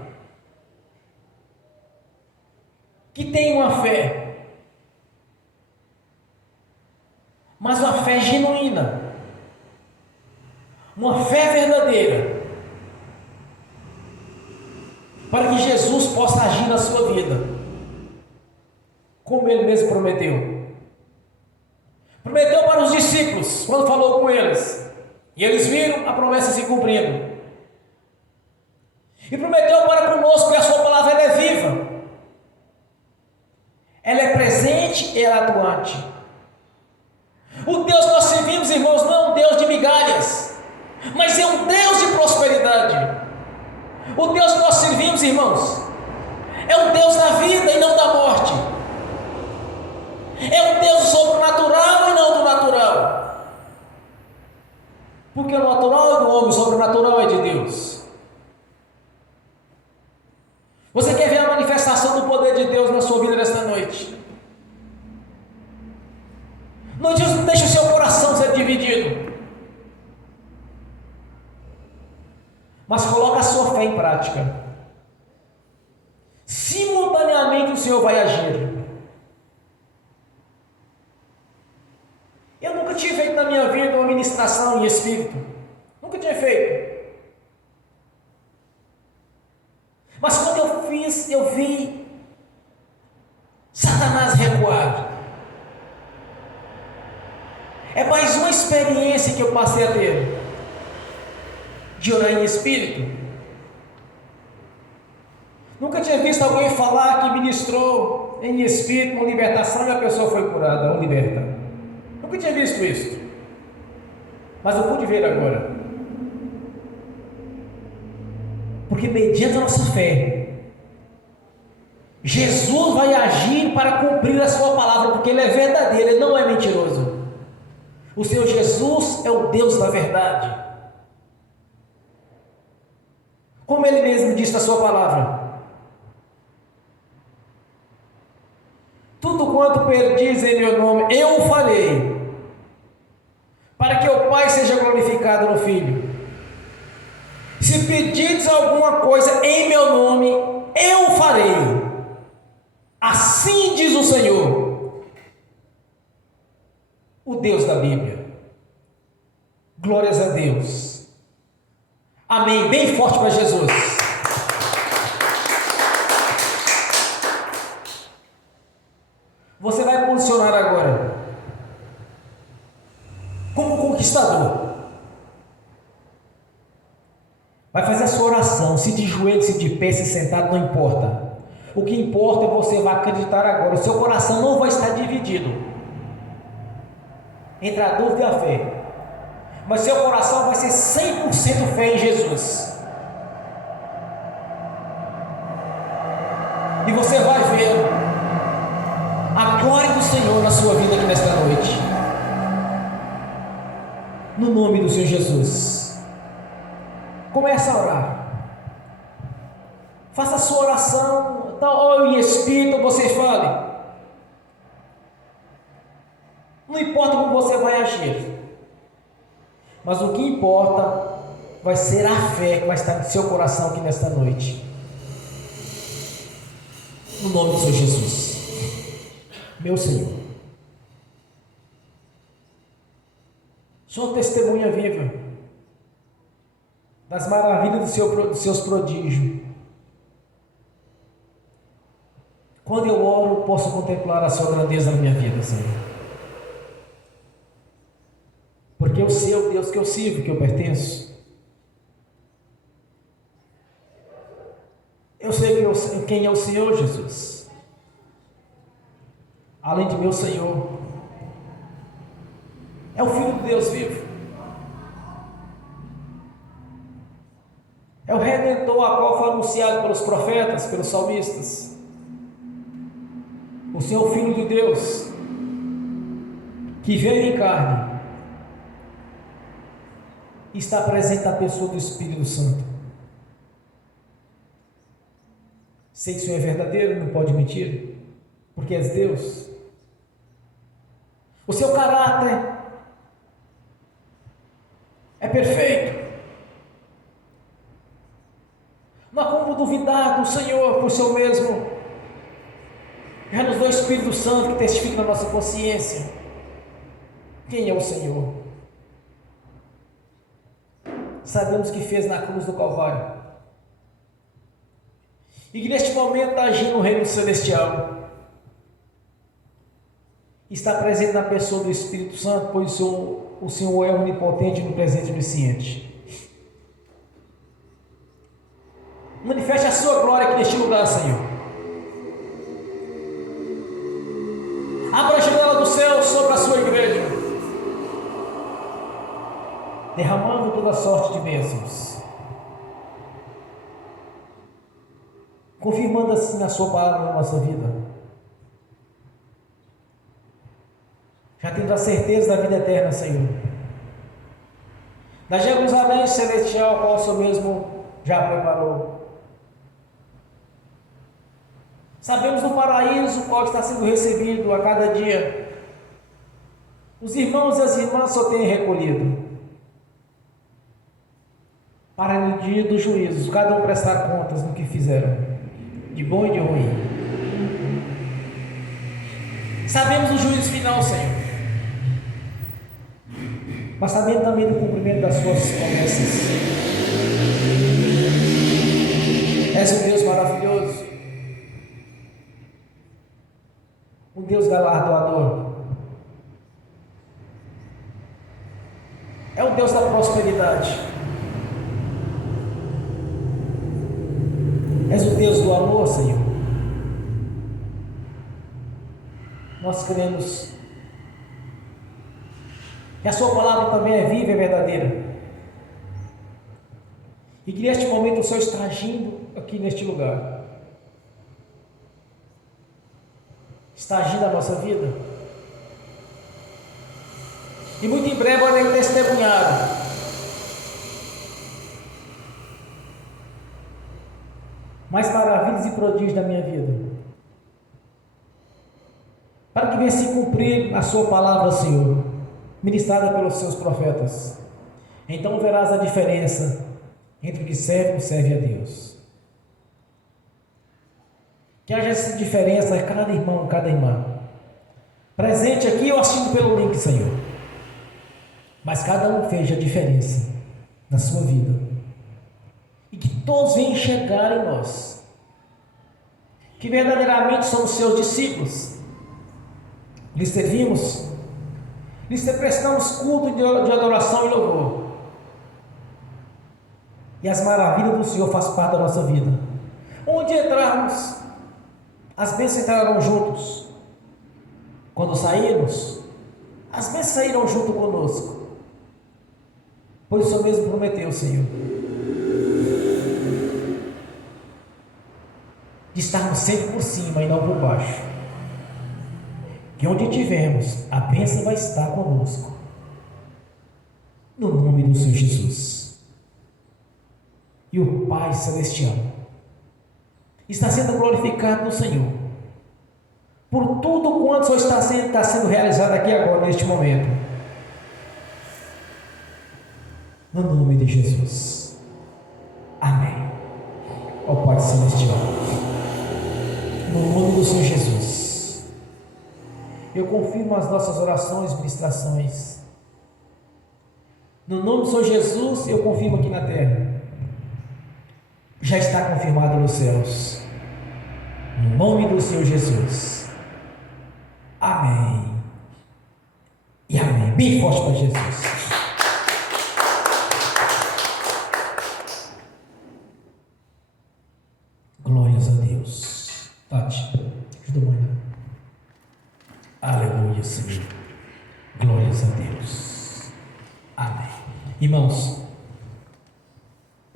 que tem uma fé, mas uma fé genuína, uma fé verdadeira, para que Jesus possa agir na sua vida, como Ele mesmo prometeu. Prometeu para os discípulos, quando falou com eles, e eles viram a promessa se cumprindo. E prometeu para conosco que a sua palavra ela é viva, ela é presente presente e atuante. O Deus que nós servimos, irmãos, não é um Deus de migalhas, mas é um Deus de prosperidade. O Deus que nós servimos, irmãos, é um Deus da vida e não da morte. É um Deus do sobrenatural e não do natural. Porque o natural é do homem, o sobrenatural é de Deus. Você quer ver a manifestação do poder de Deus na sua vida nesta noite? Não deixe o seu coração ser dividido, mas coloque a sua fé em prática. Simultaneamente o Senhor vai agir. Eu nunca tinha feito na minha vida uma ministração em espírito. Nunca tinha feito. Mas quando eu fiz, eu vi Satanás recuar. É mais uma experiência que eu passei a ter de orar em espírito. Nunca tinha visto alguém falar que ministrou em espírito uma libertação e a pessoa foi curada ou liberta. Nunca tinha visto isso. Mas eu pude ver agora. Porque mediante a nossa fé, Jesus vai agir para cumprir a sua palavra, porque Ele é verdadeiro, Ele não é mentiroso. O Senhor Jesus é o Deus da verdade. Como Ele mesmo disse na sua palavra: tudo quanto pedis em meu nome, eu o farei, para que o Pai seja glorificado no Filho. Se pedires alguma coisa em meu nome, eu o farei. Assim diz o Senhor, o Deus da Bíblia. Glórias a Deus. Amém. Bem forte para Jesus. Você vai posicionar agora como conquistador. Vai fazer a sua oração, se de joelho, se de pé, se sentado, não importa. O que importa é você vai acreditar agora. O seu coração não vai estar dividido entre a dúvida e a fé, mas seu coração vai ser 100% fé em Jesus. E você vai ver a glória do Senhor na sua vida aqui nesta noite. No nome do Senhor Jesus. Comece a orar. Faça a sua oração, ou em espírito você fale. Não importa como você vai agir, mas o que importa vai ser a fé que vai estar no seu coração aqui nesta noite. No nome do Senhor Jesus. Meu Senhor, sou testemunha viva das maravilhas dos seus prodígios. Quando eu oro, posso contemplar a sua grandeza na minha vida, Senhor. Porque eu sei o Deus que eu sirvo, que eu pertenço. Eu sei quem é o Senhor Jesus. Além de meu Senhor, é o Filho de Deus vivo. É o Redentor a qual foi anunciado pelos profetas, pelos salmistas. O Senhor Filho de Deus, que veio em carne, está presente na pessoa do Espírito Santo. Sei que o Senhor é verdadeiro, não pode mentir, porque és Deus. O seu caráter é perfeito. Não há como duvidar do Senhor por seu mesmo. Já nos deu o Espírito Santo que testifica na nossa consciência quem é o Senhor. Sabemos que fez na cruz do Calvário e que neste momento está agindo no reino celestial. Está presente na pessoa do Espírito Santo, pois o Senhor é onipotente, onipresente e onisciente. Manifeste a sua glória aqui neste lugar, Senhor. derramando toda sorte de bênçãos, confirmando assim a sua palavra na nossa vida, já tendo a certeza da vida eterna, Senhor, da Jerusalém celestial, qual o Senhor mesmo já preparou. Sabemos do paraíso, qual está sendo recebido a cada dia. Os irmãos e as irmãs só têm recolhido, para no dia do juízo, cada um prestar contas no que fizeram, de bom e de ruim. Sabemos o juízo final, Senhor, mas sabemos também do cumprimento das suas promessas. És um Deus maravilhoso, um Deus galardoador, é o Deus da prosperidade, és o Deus do amor, Senhor. Nós cremos que a sua palavra também é viva e verdadeira, e que neste momento o Senhor está agindo aqui neste lugar, está agindo na nossa vida, e muito em breve eu testemunhar mais maravilhas e prodígios da minha vida, para que venha se cumprir a sua palavra, Senhor, ministrada pelos seus profetas. Então verás a diferença entre o que serve e o que serve a Deus. Que haja essa diferença a cada irmão, cada irmã, presente aqui ou assistindo pelo link, Senhor, mas cada um veja a diferença na sua vida, e que todos venham enxergar em nós que verdadeiramente somos seus discípulos, lhes servimos, lhes prestamos culto de adoração e louvor, e as maravilhas do Senhor fazem parte da nossa vida. Onde entrarmos, as bênçãos entrarão juntos. Quando sairmos, as bênçãos sairão junto conosco, pois o Senhor mesmo prometeu, Senhor, de estarmos sempre por cima e não por baixo, que onde estivermos, a bênção vai estar conosco, no nome do Senhor Jesus. E o Pai Celestial está sendo glorificado no Senhor, por tudo quanto está sendo realizado aqui agora, neste momento, no nome de Jesus, amém. Ó Pai Celestial, no nome do Senhor Jesus, eu confirmo as nossas orações e ministrações, no nome do Senhor Jesus, eu confirmo aqui na terra, já está confirmado nos céus, no nome do Senhor Jesus, amém e amém. Bem forte para Jesus. Glórias a Deus. Tati, ajuda a mãe. Aleluia, Senhor. Glórias a Deus. Amém. Irmãos,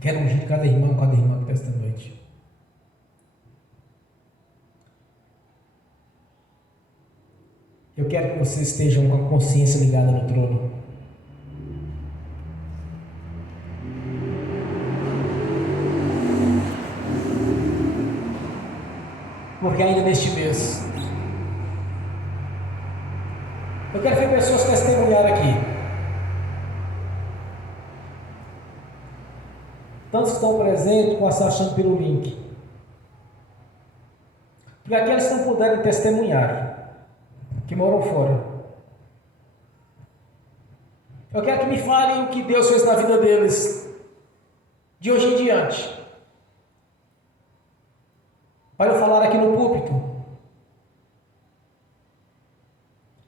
quero ungir cada irmão para esta noite. Eu quero que vocês estejam com a consciência ligada no trono. Porque ainda neste mês, eu quero ver pessoas testemunhar aqui. Tantos que estão presentes, com achando pelo link. E aqueles que não puderem testemunhar, que moram fora, eu quero que me falem o que Deus fez na vida deles, de hoje em diante, para eu falar aqui no púlpito,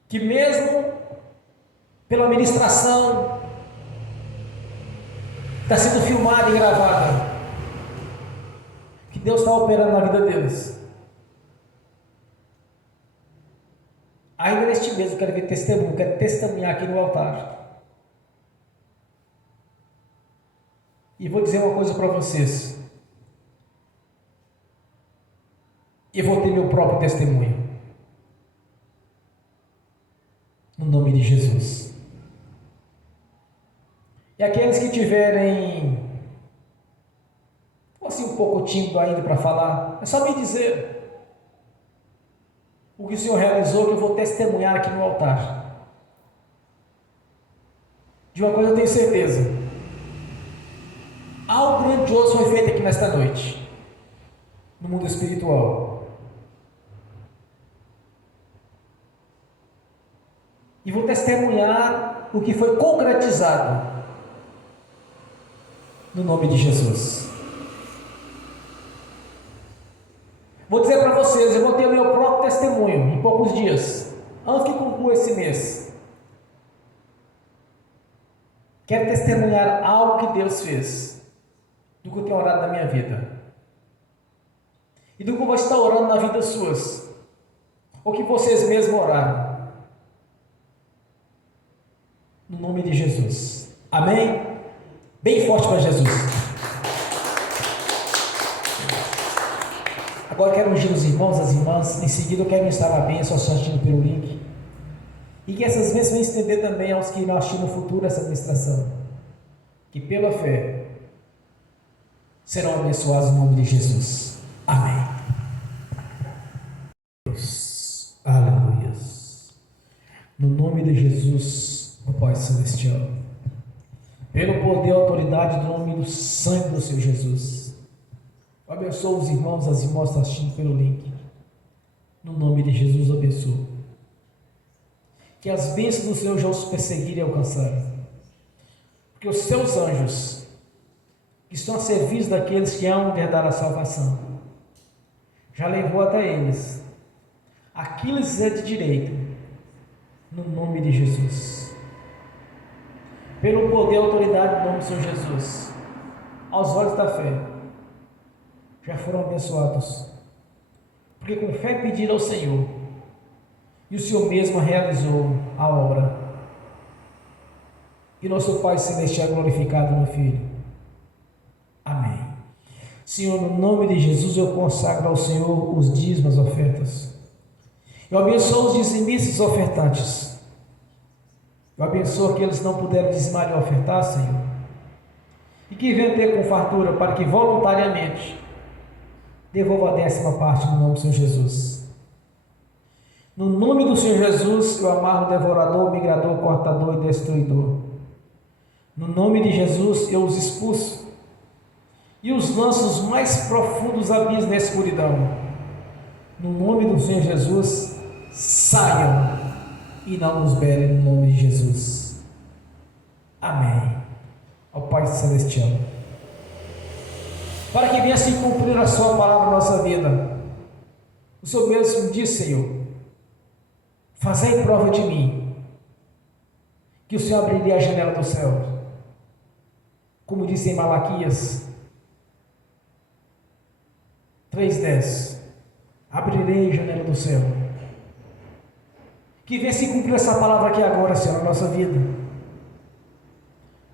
que mesmo pela ministração, está sendo filmada e gravada, que Deus está operando na vida deles. Ainda neste mês eu quero ver testemunho, quero testemunhar aqui no altar. E vou dizer uma coisa para vocês. Eu vou ter meu próprio testemunho. No nome de Jesus. E aqueles que tiverem assim um pouco tímido ainda para falar, é só me dizer o que o Senhor realizou, que eu vou testemunhar aqui no altar. De uma coisa eu tenho certeza: algo grandioso foi feito aqui nesta noite, no mundo espiritual. E vou testemunhar o que foi concretizado, no nome de Jesus. Vou dizer para vocês, eu vou ter o meu próprio testemunho em poucos dias, antes que conclua esse mês. Quero testemunhar algo que Deus fez, do que eu tenho orado na minha vida, e do que eu vou estar orando na vida suas, ou que vocês mesmos oraram, no nome de Jesus. Amém? Bem forte para Jesus. Agora quero ungir os irmãos, as irmãs. Em seguida eu quero instalar a bênção assistindo pelo link. E que essas bênçãos venham estender também aos que irão assistir no futuro essa administração. Que pela fé serão abençoados no nome de Jesus. Amém. Deus. Aleluia. No nome de Jesus, ó Pai Celestial. Pelo poder e autoridade do nome do sangue do Senhor Jesus. Abençoa os irmãos, as irmãs que estão assistindo pelo link. No nome de Jesus, abençoa. Que as bênçãos do Senhor já os perseguirem e alcançarem. Porque os seus anjos, que estão a serviço daqueles que amam herdar a salvação, já levou até eles aquilo que lhes é de direito, no nome de Jesus. Pelo poder e autoridade do nome do Senhor Jesus, aos olhos da fé, já foram abençoados, porque com fé pediram ao Senhor, e o Senhor mesmo realizou a obra, e nosso Pai Celestial é glorificado no Filho. Amém. Senhor, no nome de Jesus eu consagro ao Senhor os dízimos, as ofertas. Eu abençoo os dizimistas e ofertantes. Eu abençoo aqueles que não puderam dizimar e ofertar, Senhor, e que venham ter com fartura, para que voluntariamente devolva a 10ª parte no nome do Senhor Jesus. No nome do Senhor Jesus, eu amarro o devorador, o migrador, o cortador e destruidor. No nome de Jesus, eu os expulso e os lanço nos mais profundos abismos da escuridão. No nome do Senhor Jesus, saiam e não nos berem, no nome de Jesus. Amém. Ao Pai Celestial, para que venha se cumprir a sua palavra na nossa vida. O Senhor mesmo disse, Senhor: fazei prova de mim, que o Senhor abriria a janela do céu, como disse em Malaquias 3:10, abrirei a janela do céu. Que venha se cumprir essa palavra aqui agora, Senhor, na nossa vida,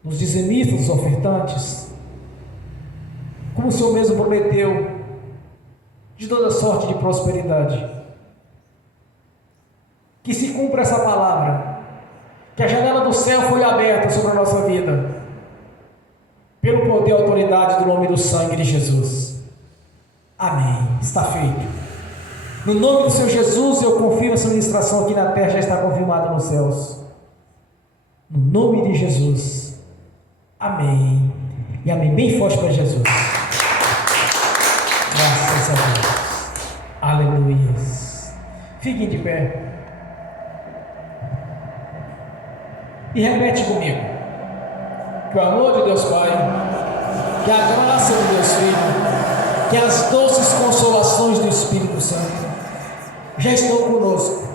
nos dizimistas, nos ofertantes, como o Senhor mesmo prometeu, de toda sorte de prosperidade. Que se cumpra essa palavra, que a janela do céu foi aberta sobre a nossa vida, pelo poder e autoridade do nome do sangue de Jesus. Amém. Está feito. No nome do Senhor Jesus, eu confirmo essa ministração aqui na terra, já está confirmada nos céus. No nome de Jesus. Amém. E amém. Bem forte para Jesus. Graças a Deus. Aleluia. Fiquem de pé. E repete comigo: que o amor de Deus Pai, que a graça de Deus Filho, que as doces consolações do Espírito Santo já estão conosco,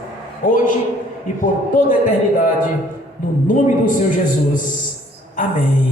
hoje e por toda a eternidade, no nome do Senhor Jesus. Amém.